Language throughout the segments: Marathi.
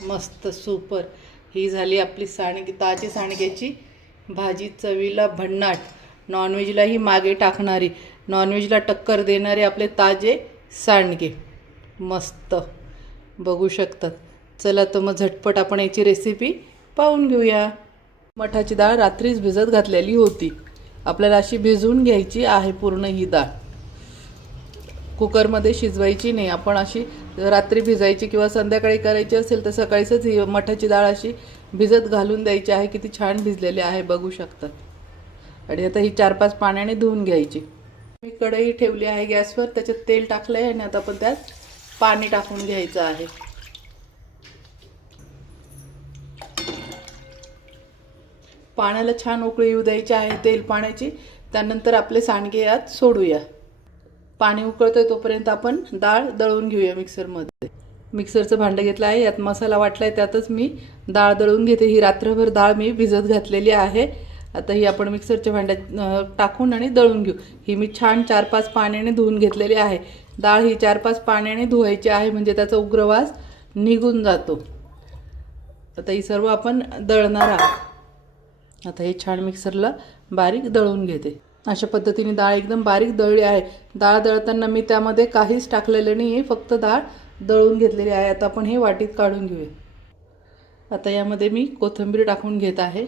मस्त सुपर। ही झाली आपली सांडगी, ताजी सांडग्याची भाजी, चवीला भन्नाट, नॉनव्हेजलाही मागे टाकणारी, नॉनव्हेजला टक्कर देणारे आपले ताजे सांडगे। मस्त बघू शकतात। चला तर मग झटपट आपण याची रेसिपी पाहून घेऊया। मठाची डाळ रात्रीच भिजत घातलेली होती, आपल्याला अशी भिजवून घ्यायची आहे पूर्ण ही डाळ। कुकरमध्ये शिजवायची नाही, आपण अशी रात्री भिजायची किंवा संध्याकाळी करायची असेल तर सकाळीच ही मठाची डाळ अशी भिजत घालून द्यायची आहे। किती छान भिजलेली आहे बघू शकतात। आणि आता ही 4-5 पाण्याने धुवून घ्यायची। मी कढई ठेवली आहे गॅसवर, त्याच्यात तेल टाकलं आहे आणि आता आपण त्यात पाणी टाकून घ्यायचं आहे। पाण्याला छान उकळी येऊ द्यायची आहे तेल पाण्याची, त्यानंतर आपले सांडगे यात सोडूया। पाणी उकळतंय तोपर्यंत आपण डाळ दळून घेऊया मिक्सरमध्ये। मिक्सरचं भांडं घेतलं आहे, यात मसाला वाटलाय, त्यातच मी डाळ दळून घेते। ही रात्रभर डाळ मी भिजत घातलेली आहे। आता ही आपण मिक्सरच्या भांड्यात टाकून आणि दळून घेऊ। ही मी छान 4-5 पाण्याने धुवून घेतलेली आहे। डाळ ही 4-5 पाण्याने धुवायची आहे, म्हणजे त्याचा उग्रवास निघून जातो। आता ही सर्व आपण दळणार आहोत। आता हे छान मिक्सरला बारीक दळून घेते। अशा पद्धतीने डाळ एकदम बारीक दळली आहे। डाळ दळताना मी त्यामध्ये काहीच टाकलेलं नाही आहे, फक्त डाळ दळून घेतलेली आहे। आता आपण हे वाटीत काढून घेऊया। आता यामध्ये मी कोथिंबीर टाकून घेत आहे।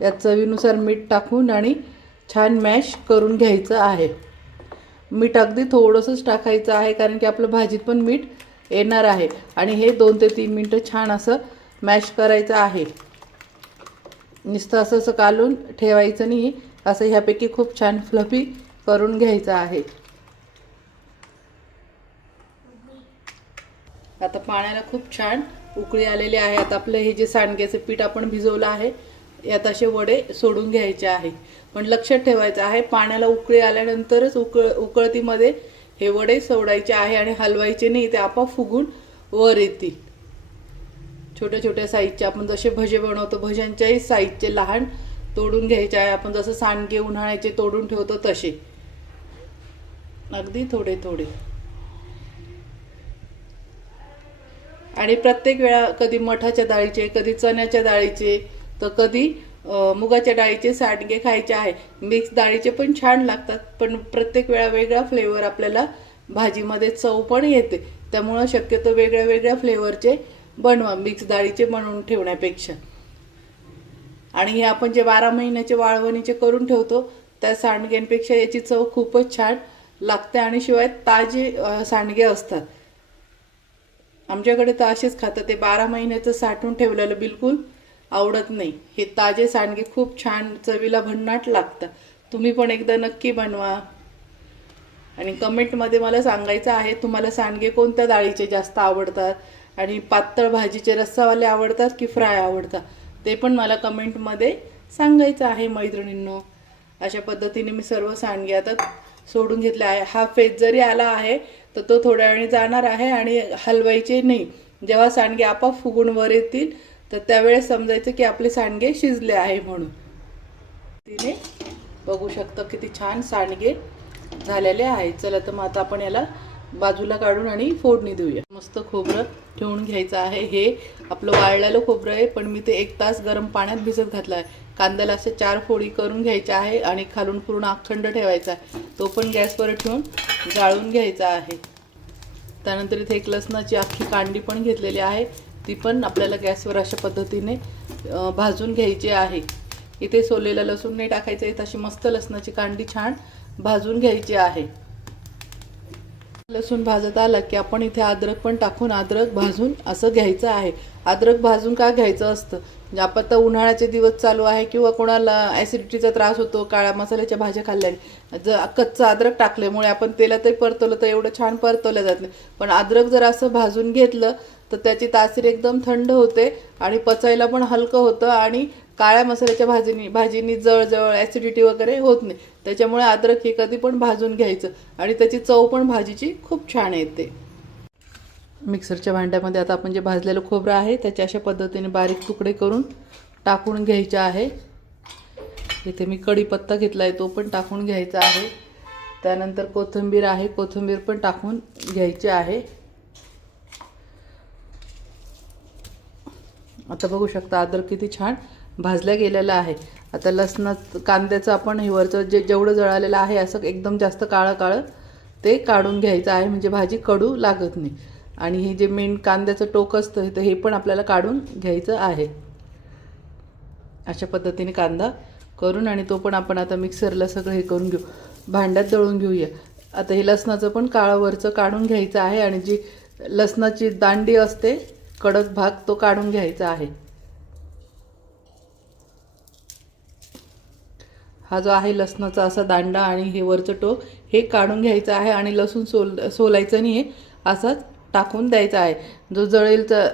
यात चवीनुसार मीठ टाकून आणि छान मॅश करून घ्यायचं आहे। मीठ अगदी थोडंसंच टाकायचं आहे, कारण की आपल्या भाजीत पण मीठ येणार आहे। आणि हे 2 ते 3 मिनिटं छान असं मॅश करायचं आहे। नुसतं असं कालून ठेवायचं नाही, असं ह्यापैकी खूप छान फ्लफी करून घ्यायचं आहे। आता पाण्याला खूप छान उकळी आलेली आहे। आता आपलं हे जे सांडग्याचं पीठ आपण भिजवलं आहे, यात असे वडे सोडून घ्यायचे आहे। पण लक्षात ठेवायचं आहे, पाण्याला उकळी आल्यानंतरच उकळतीमध्ये हे वडे सोडायचे आहे आणि हलवायचे नाही, ते आपोआप फुगून वर येतील। छोट्या छोट्या साईजचे आपण जसे भजे बनवतो, भज्यांच्याही साईजचे लहान तोडून घ्यायचे आहे। आपण जसं सांडगे उन्हाळ्याचे तोडून ठेवतो तसे, अगदी थोडे थोडे। आणि प्रत्येक वेळा कधी मठाच्या डाळीचे, कधी चण्याच्या डाळीचे, तर कधी मुगाच्या डाळीचे सांडगे खायचे आहे। मिक्स डाळीचे पण छान लागतात, पण प्रत्येक वेळा वेगळा फ्लेवर आपल्याला भाजीमध्ये चव पण येते। त्यामुळे शक्यतो वेगळ्या वेगळ्या फ्लेवरचे बनवा, मिक्स डाळीचे बनवून ठेवण्यापेक्षा। आणि हे आपण जे 12 महिन्याचे वाळवणीचे करून ठेवतो, त्या सांडग्यांपेक्षा याची चव खूपच छान लागते। आणि शिवाय ताजे सांडगे असतात। आमच्याकडे तर असेच खातात, ते 12 महिन्याचं साठवून ठेवलेलं बिलकुल आवडत नाही। हे ताजे सांडगे खूप छान चवीला भन्नाट लागतात। तुम्ही पण एकदा नक्की बनवा आणि कमेंटमध्ये मला सांगायचं आहे, तुम्हाला सांडगे कोणत्या डाळीचे जास्त आवडतात, आणि पातळ भाजीचे रस्सावाले आवडतात की फ्राय आवडतात, ते पण मला कमेंटमध्ये सांगायचं आहे मैत्रिणींनो। अशा पद्धतीने मी सर्व सांडगे आता सोडून घेतले आहे। हा फेस जरी आला आहे तर तो थोड्या वेळाने जाणार आहे, आणि हलवायचे नाही। जेव्हा सांडगे आपोआप फुगून वर येतील तर त्यावेळेस समजायचं की आपले सांडगे शिजले आहे म्हणून। तिने बघू शकता किती छान सांडगे झालेले आहेत। चला तर मग आता आपण याला बाजूला काढून आणि फोडणी देऊया। मस्त खोबरं ठेवून घ्यायचं आहे। हे आपलं वाळलेलं खोबरं आहे, पण मी ते 1 तास गरम पाण्यात भिजत घातलं आहे। कांद्याला असे 4 फोडी करून घ्यायच्या आहे आणि खालून पूर्ण अखंड ठेवायचा आहे, तो पण गॅसवर ठेवून जाळून घ्यायचा आहे। त्यानंतर इथे एक लसणाची अख्खी कांडी पण घेतलेली आहे, ती पण आपल्याला गॅसवर अशा पद्धतीने भाजून घ्यायची आहे। इथे सोलेला लसूण नाही टाकायचं आहे, तशी मस्त लसणाची कांडी छान भाजून घ्यायची आहे। लसूण भाजत आला की आपण इथे अद्रक पण टाकून अद्रक भाजून असं घ्यायचं आहे। अद्रक भाजून का घ्यायचं असतं, म्हणजे आपण तर उन्हाळ्याचे दिवस चालू आहे, किंवा कोणाला ॲसिडिटीचा त्रास होतो काळ्या मसाल्याच्या भाज्या खाल्ल्याने, जर कच्चं अद्रक टाकल्यामुळे आपण तेलातही परतवलं तर एवढं छान परतवलं जात नाही। पण अद्रक जर असं भाजून घेतलं तर त्याची तासीर एकदम थंड होते आणि पचायला पण हलकं होतं, आणि काळ्या मसाल्याच्या भाजीनी जळजळ ॲसिडिटी वगैरे होत नाही। त्याच्यामुळे अद्रक हे कधी पण भाजून घ्यायचं, आणि त्याची चव पण भाजीची खूप छान येते। मिक्सरच्या भांड्यामध्ये आता आपण जे भाजलेलं खोबरं आहे त्याच्या अशा पद्धतीने बारीक तुकडे करून टाकून घ्यायचे आहे. इथे मी कढीपत्ता घेतला आहे तो पण टाकून घ्यायचा आहे. त्यानंतर कोथिंबीर आहे, कोथिंबीर पण टाकून घ्यायची आहे. आता बघू शकता अद्रक किती छान भाजल्या गेलेलं आहे. आता लसणात कांद्याचं आपण हे वरचं जेवढं जळालेलं आहे असं एकदम जास्त काळं काळं ते काढून घ्यायचं आहे, म्हणजे भाजी कडू लागत नाही. आणि हे जे मेन कांद्याचं टोक असतं तर हे पण आपल्याला काढून घ्यायचं आहे. अशा पद्धतीने कांदा करून आणि तो पण आपण आता मिक्सरला सगळं हे करून घेऊ, भांड्यात दळून घेऊया. आता हे लसणाचं पण काळं वरचं काढून घ्यायचं आहे आणि जी लसणाची दांडी असते कडक भाग तो काढून घ्यायचा आहे. हा जो आहे लसणाचा असा दांडा आणि हे वरचं टोक हे काढून घ्यायचं आहे आणि लसूण सोलायचं नाही, हे असाच टाकून द्यायचा आहे. जो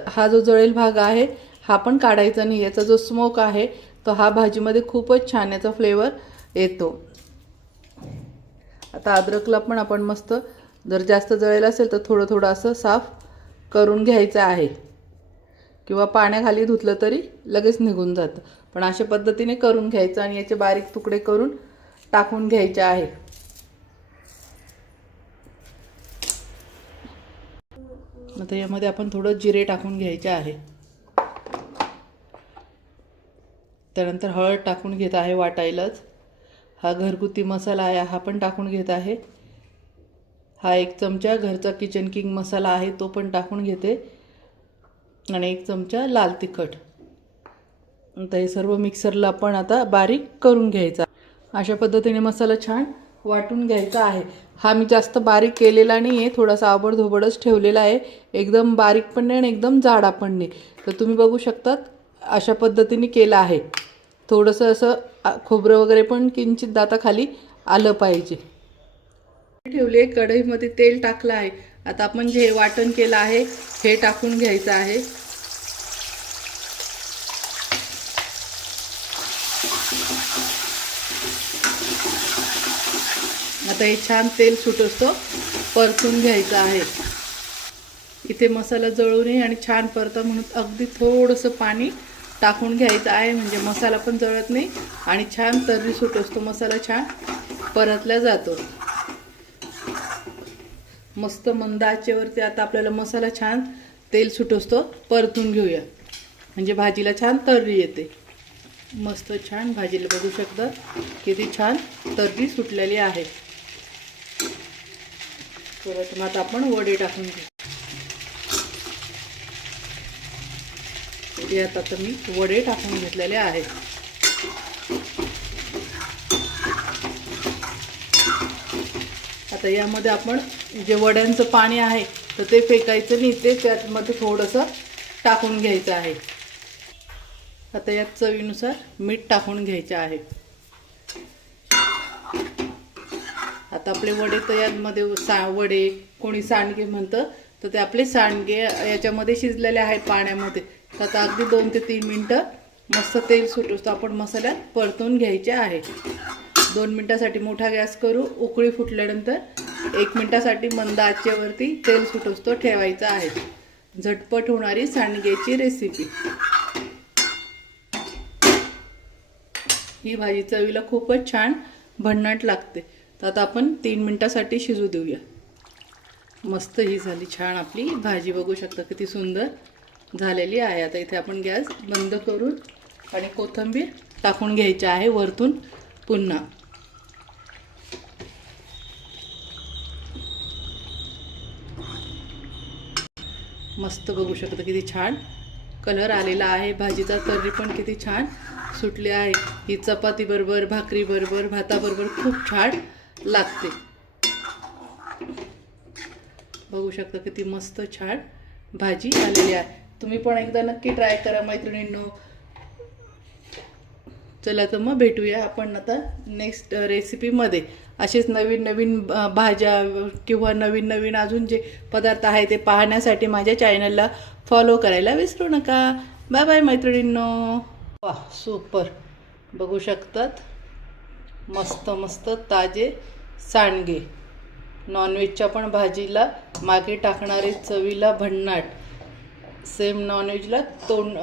हा जो जळेल भाग आहे हा पण काढायचा नाही. याचा जो स्मोक आहे तो हा भाजीमध्ये खूपच छान याचा फ्लेवर येतो. आता अद्रकला पण आपण मस्त, जर जास्त जळेल असेल तर थोडं थोडं असं साफ करून घ्यायचं आहे, किंवा पाण्याखाली धुतलं तरी लगेच निघून जातं. पण अशा पद्धतीने करून घ्यायचं आणि याचे बारीक तुकडे करून टाकून घ्यायचे आहे. आता यामध्ये आपण थोडं जिरे टाकून घ्यायचे आहे. त्यानंतर हळद टाकून घेत आहे वाटायलाच. हा घरगुती मसाला आहे हा पण टाकून घेत आहे. हा 1 चमचा घरचा किचन किंग मसाला आहे तो पण टाकून घेते आणि 1 चमचा लाल तिखट. आता हे सर्व मिक्सरला आपण आता बारीक करून घ्यायचा. अशा पद्धतीने मसाला छान वाटून घ्यायचा आहे. हा मी जास्त बारीक केलेला नाही आहे, थोडासा आबडधोबडच ठेवलेला आहे. एकदम बारीक पण नाही आणि एकदम जाडा पण नाही. तर तुम्ही बघू शकतात अशा पद्धतीने केला आहे. थोडंसं असं खोबरं वगैरे पण किंचित दाताखाली आलं पाहिजे. ठेवले कढईमध्ये तेल टाकलं आहे. आता आपण जे वाटण केलं आहे हे टाकून घ्यायचं आहे. आता हे छान तेल सुटतो परतून घ्यायचं आहे. इथे मसाला जळू नये आणि छान परता म्हणून अगदी थोडंसं पाणी टाकून घ्यायचं आहे, म्हणजे मसाला पण जळत नाही आणि छान तर्री सुटतो. मसाला छान परतला जातो. मस्त मंद आचेवरती आता आपल्याला मसाला छान तेल सुटतो परतून घेऊया, म्हणजे भाजीला छान तर्री येते. मस्त छान भाजीला बघू शकता किती छान तर्री सुटलेली आहे. परत मग आता आपण वडे टाकून घेऊ. यात आता मी वडे टाकून घेतलेले आहेत. आता यामध्ये आपण जे वड्यांचं पाणी आहे तर ते फेकायचं नाही, ते त्यामध्ये थोडंसं टाकून घ्यायचं आहे. आता यात चवीनुसार मीठ टाकून घ्यायचे आहे. आता आपले वडे तयारमध्ये वडे कोणी सांडगे म्हणतं तर ते आपले सांडगे याच्यामध्ये शिजलेले आहेत पाण्यामध्ये. तर आता अगदी 2 ते 3 मिनटं मस्त तेल सुटतो आपण मसाल्यात परतून घ्यायचे आहे. 2 मिनटासाठी मोठा गॅस करू. उकळी फुटल्यानंतर 1 मिनटासाठी मंद आचेवरती तेल सुटतो ठेवायचा आहे. झटपट होणारी सांडग्याची रेसिपी. ही भाजी चवीला खूपच छान भन्नाट लागते. तर आता आपण 3 मिनटासाठी शिजू देऊया. मस्त ही झाली छान आपली भाजी, बघू शकता किती सुंदर झालेली आहे. आता इथे आपण गॅस बंद करून आणि कोथिंबीर टाकून घ्यायची आहे वरतून पुन्हा. मस्त बघू शकता किती छान कलर आलेला आहे. भाजीचा तर्री पण किती छान सुटली आहे. ही चपाती बरोबर, भाकरी बरोबर, भाताबरोबर खूप छान लागते. बघू शकता किती मस्त छान भाजी आलेली आहे. तुम्ही पण एकदा नक्की ट्राय करा मैत्रिणींनो. चला तर मग भेटूया आपण आता नेक्स्ट रेसिपीमध्ये. असेच नवीन नवीन भाज्या किंवा नवीन नवीन अजून जे पदार्थ आहे ते पाहण्यासाठी माझ्या चॅनलला फॉलो करायला विसरू नका. बाय बाय मैत्रिणींनो. वाह सुपर, बघू शकतात मस्त मस्त ताजे सांडगे. नॉनव्हेजच्या पण भाजीला मागे टाकणारे चवीला भन्नाट, सेम नॉनव्हेजला तोंड